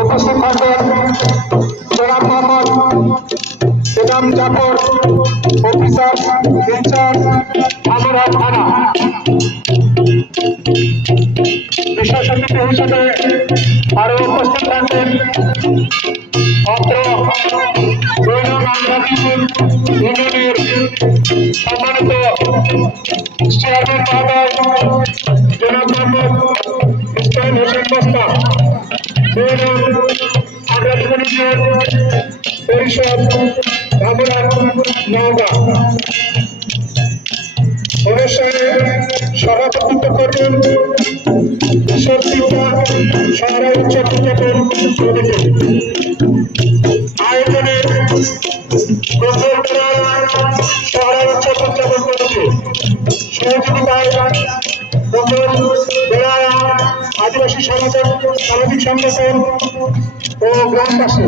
উপস্থিত থাকবেন জনাব মোহাম্মদ ইমাম জাফর, অফিসার ইনচার্জ ধামরাই থানা। বিশেষ অতিথি হিসেবে আরো উপস্থিত থাকবেন অত্র ইউনিয়নের সম্মানিত চেয়ারম্যান মহোদয় জনাব মোহাম্মদ ইসমাইল হোসেন বস্তা, পরিষদ ধামরাই নওগাঁ। অনুষ্ঠানে সভাপতিত্ব করবেন সত্যিকা শহরের উচ্চ বিদ্যালয় সমিতি। আয়োজনে শহরের উচ্চ বিদ্যালয় সমিতি সহযোগিতায় আদিবাসী সামাজিক সংগঠন ও গ্রামবাসী।